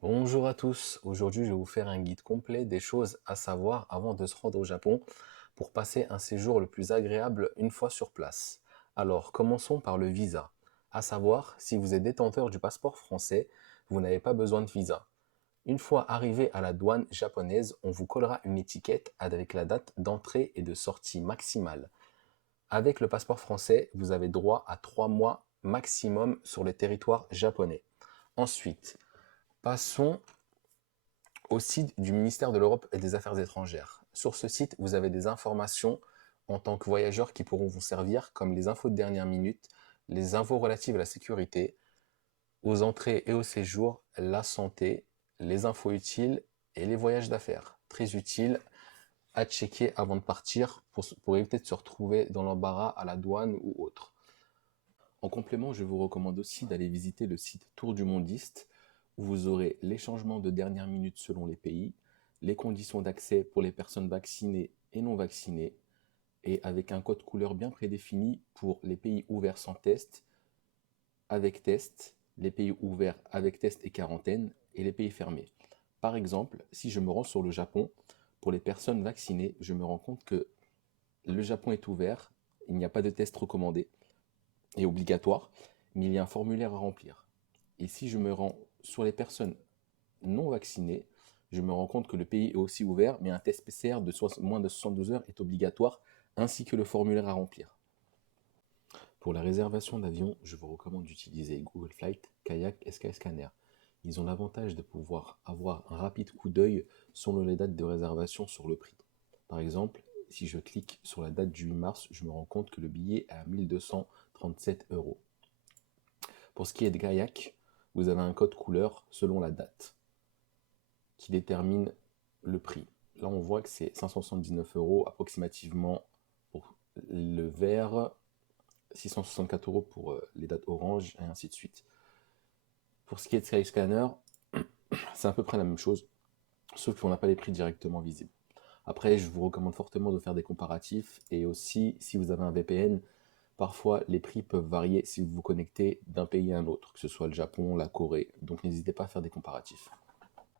Bonjour à tous, aujourd'hui je vais vous faire un guide complet des choses à savoir avant de se rendre au Japon pour passer un séjour le plus agréable une fois sur place. Alors commençons par le visa. À savoir, si vous êtes détenteur du passeport français, vous n'avez pas besoin de visa. Une fois arrivé à la douane japonaise, on vous collera une étiquette avec la date d'entrée et de sortie maximale. Avec le passeport français, vous avez droit à 3 mois maximum sur le territoire japonais. Ensuite, passons au site du ministère de l'Europe et des Affaires étrangères. Sur ce site, vous avez des informations en tant que voyageur qui pourront vous servir, comme les infos de dernière minute, les infos relatives à la sécurité, aux entrées et aux séjours, la santé, les infos utiles et les voyages d'affaires. Très utiles à checker avant de partir pour éviter de se retrouver dans l'embarras à la douane ou autre. En complément, je vous recommande aussi d'aller visiter le site Tour du Mondiste, où vous aurez les changements de dernière minute selon les pays, les conditions d'accès pour les personnes vaccinées et non vaccinées, et avec un code couleur bien prédéfini pour les pays ouverts sans test, avec test, les pays ouverts avec test et quarantaine, et les pays fermés. Par exemple, si je me rends sur le Japon, pour les personnes vaccinées, je me rends compte que le Japon est ouvert, il n'y a pas de test recommandé et obligatoire, mais il y a un formulaire à remplir. Et si je me rends sur les personnes non vaccinées, je me rends compte que le pays est aussi ouvert, mais un test PCR de moins de 72 heures est obligatoire, ainsi que le formulaire à remplir. Pour la réservation d'avion, je vous recommande d'utiliser Google Flight, Kayak et Skyscanner. Ils ont l'avantage de pouvoir avoir un rapide coup d'œil selon les dates de réservation sur le prix. Par exemple, si je clique sur la date du 8 mars, je me rends compte que le billet est à 1237 euros. Pour ce qui est de Kayak, vous avez un code couleur selon la date qui détermine le prix. Là, on voit que c'est 579 euros approximativement pour le vert, 664 euros pour les dates orange, et ainsi de suite. Pour ce qui est de Skyscanner, c'est à peu près la même chose, sauf qu'on n'a pas les prix directement visibles. Après, je vous recommande fortement de faire des comparatifs, et aussi, si vous avez un VPN, parfois les prix peuvent varier si vous vous connectez d'un pays à un autre, que ce soit le Japon, la Corée, donc n'hésitez pas à faire des comparatifs.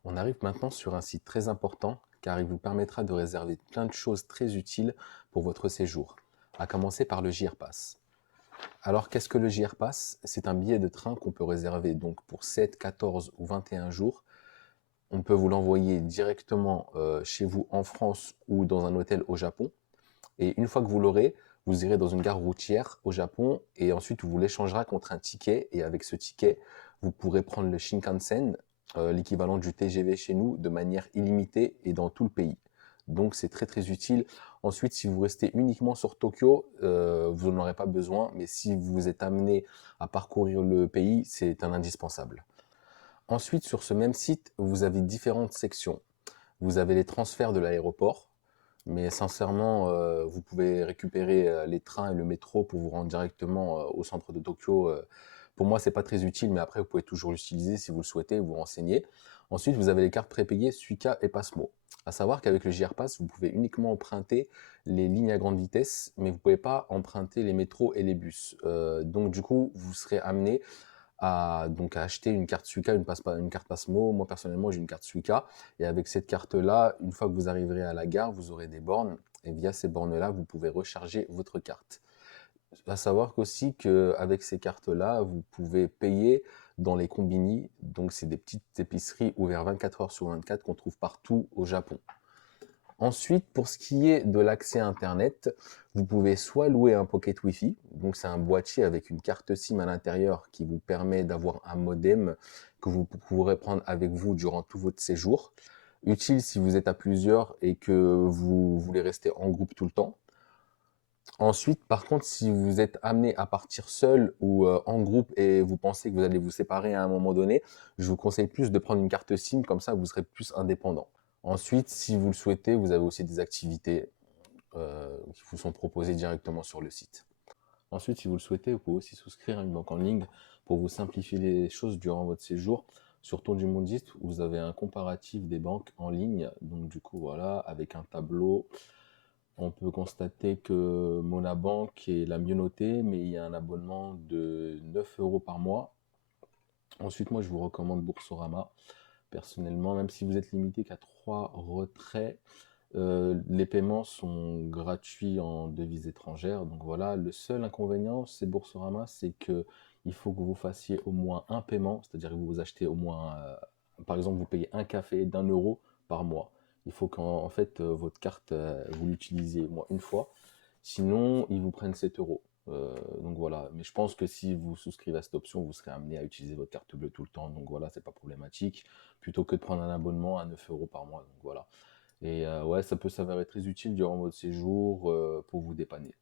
On arrive maintenant sur un site très important car il vous permettra de réserver plein de choses très utiles pour votre séjour, à commencer par le JR Pass. Alors qu'est-ce que le JR Pass? C'est un billet de train qu'on peut réserver donc pour 7, 14 ou 21 jours. On peut vous l'envoyer directement chez vous en France ou dans un hôtel au Japon. Et une fois que vous l'aurez, vous irez dans une gare routière au Japon et ensuite vous l'échangerez contre un ticket. Et avec ce ticket, vous pourrez prendre le Shinkansen, l'équivalent du TGV chez nous, de manière illimitée et dans tout le pays. Donc c'est très très utile. Ensuite, si vous restez uniquement sur Tokyo, vous n'en aurez pas besoin. Mais si vous êtes amené à parcourir le pays, c'est un indispensable. Ensuite, sur ce même site, vous avez différentes sections. Vous avez les transferts de l'aéroport, mais sincèrement, vous pouvez récupérer les trains et le métro pour vous rendre directement au centre de Tokyo. Pour moi, c'est pas très utile, mais après, vous pouvez toujours l'utiliser si vous le souhaitez, vous renseigner. Ensuite, vous avez les cartes prépayées Suica et Passmo. À savoir qu'avec le JR Pass, vous pouvez uniquement emprunter les lignes à grande vitesse, mais vous ne pouvez pas emprunter les métros et les bus. Donc, du coup, vous serez amené à acheter une carte Suica, une carte Passmo. Moi, personnellement, j'ai une carte Suica. Et avec cette carte-là, une fois que vous arriverez à la gare, vous aurez des bornes. Et via ces bornes-là, vous pouvez recharger votre carte. À savoir qu'aussi qu'avec ces cartes-là, vous pouvez payer dans les combini. Donc, c'est des petites épiceries ouvertes 24 heures sur 24 qu'on trouve partout au Japon. Ensuite, pour ce qui est de l'accès à Internet, vous pouvez soit louer un Pocket Wi-Fi, donc c'est un boîtier avec une carte SIM à l'intérieur qui vous permet d'avoir un modem que vous pourrez prendre avec vous durant tout votre séjour. Utile si vous êtes à plusieurs et que vous voulez rester en groupe tout le temps. Ensuite, par contre, si vous êtes amené à partir seul ou en groupe et vous pensez que vous allez vous séparer à un moment donné, je vous conseille plus de prendre une carte SIM, comme ça vous serez plus indépendant. Ensuite, si vous le souhaitez, vous avez aussi des activités qui vous sont proposées directement sur le site. Ensuite, si vous le souhaitez, vous pouvez aussi souscrire à une banque en ligne pour vous simplifier les choses durant votre séjour. Sur Tour du Mondiste, vous avez un comparatif des banques en ligne. Donc du coup, voilà, avec un tableau, on peut constater que Monabank est la mieux notée, mais il y a un abonnement de 9 euros par mois. Ensuite, moi, je vous recommande Boursorama Personnellement, même si vous êtes limité qu'à 3 retraits, les paiements sont gratuits en devises étrangères. Donc voilà, le seul inconvénient, c'est Boursorama, c'est que il faut que vous fassiez au moins un paiement, c'est-à-dire que vous achetez au moins, par exemple, vous payez un café d'1 euro par mois. Il faut qu'en en fait, votre carte, vous l'utilisiez au moins une fois. Sinon, ils vous prennent 7 euros. Donc voilà, mais je pense que si vous souscrivez à cette option, vous serez amené à utiliser votre carte bleue tout le temps. Donc voilà, c'est pas problématique. Plutôt que de prendre un abonnement à 9 euros par mois. Donc voilà. Et ouais, ça peut s'avérer très utile durant votre séjour pour vous dépanner.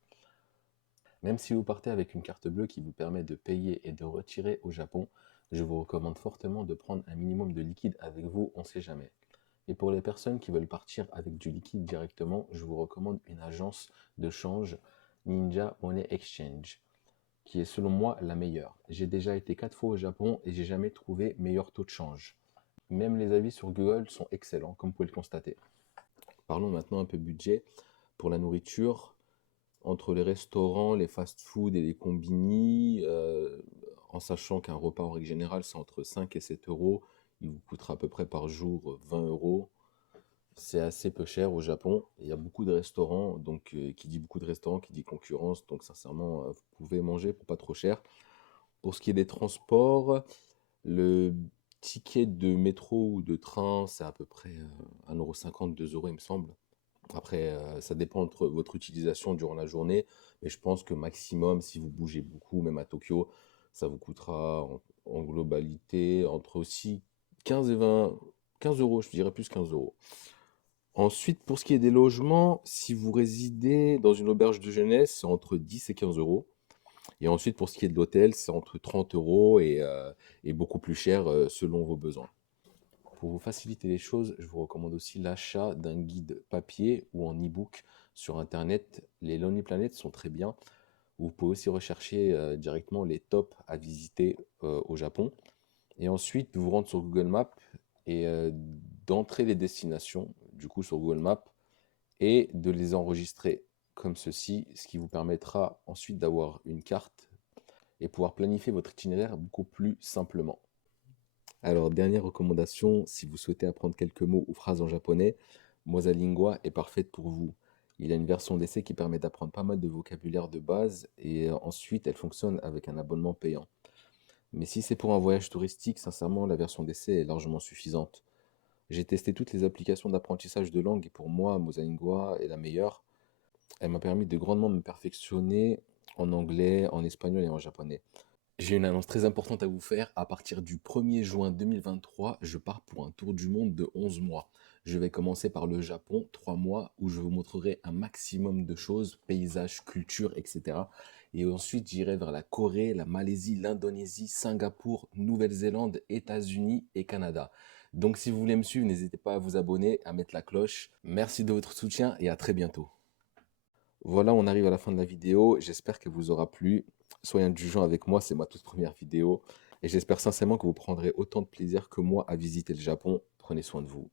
Même si vous partez avec une carte bleue qui vous permet de payer et de retirer au Japon, je vous recommande fortement de prendre un minimum de liquide avec vous, on ne sait jamais. Et pour les personnes qui veulent partir avec du liquide directement, je vous recommande une agence de change Ninja Money Exchange, qui est selon moi la meilleure. J'ai déjà été 4 fois au Japon et j'ai jamais trouvé meilleur taux de change. Même les avis sur Google sont excellents, comme vous pouvez le constater. Parlons maintenant un peu budget. Pour la nourriture, entre les restaurants, les fast-food et les combini, en sachant qu'un repas en règle générale, c'est entre 5 et 7 euros, il vous coûtera à peu près par jour 20 euros. C'est assez peu cher au Japon. Il y a beaucoup de restaurants, donc qui dit beaucoup de restaurants, qui dit concurrence. Donc sincèrement, vous pouvez manger pour pas trop cher. Pour ce qui est des transports, le ticket de métro ou de train, c'est à peu près 1,50 €, 2 euros, il me semble. Après, ça dépend de votre utilisation durant la journée, mais je pense que maximum, si vous bougez beaucoup, même à Tokyo, ça vous coûtera en globalité entre aussi 15 et 20, 15 euros, je dirais plus 15 euros. Ensuite, pour ce qui est des logements, si vous résidez dans une auberge de jeunesse, c'est entre 10 et 15 euros. Et ensuite, pour ce qui est de l'hôtel, c'est entre 30 euros et beaucoup plus cher selon vos besoins. Pour vous faciliter les choses, je vous recommande aussi l'achat d'un guide papier ou en e-book sur Internet. Les Lonely Planet sont très bien. Vous pouvez aussi rechercher directement les tops à visiter au Japon. Et ensuite, vous rendre sur Google Maps et d'entrer les destinations, du coup, sur Google Maps et de les enregistrer comme ceci, ce qui vous permettra ensuite d'avoir une carte et pouvoir planifier votre itinéraire beaucoup plus simplement. Alors, dernière recommandation, si vous souhaitez apprendre quelques mots ou phrases en japonais, Mosalingua est parfaite pour vous. Il a une version d'essai qui permet d'apprendre pas mal de vocabulaire de base et ensuite elle fonctionne avec un abonnement payant. Mais si c'est pour un voyage touristique, sincèrement, la version d'essai est largement suffisante. J'ai testé toutes les applications d'apprentissage de langue et pour moi, Mosalingua est la meilleure. Elle m'a permis de grandement me perfectionner en anglais, en espagnol et en japonais. J'ai une annonce très importante à vous faire. À partir du 1er juin 2023, je pars pour un tour du monde de 11 mois. Je vais commencer par le Japon, 3 mois, où je vous montrerai un maximum de choses, paysages, culture, etc. Et ensuite, j'irai vers la Corée, la Malaisie, l'Indonésie, Singapour, Nouvelle-Zélande, États-Unis et Canada. Donc si vous voulez me suivre, n'hésitez pas à vous abonner, à mettre la cloche. Merci de votre soutien et à très bientôt. Voilà, on arrive à la fin de la vidéo. J'espère qu'elle vous aura plu. Soyez indulgents avec moi, c'est ma toute première vidéo. Et j'espère sincèrement que vous prendrez autant de plaisir que moi à visiter le Japon. Prenez soin de vous.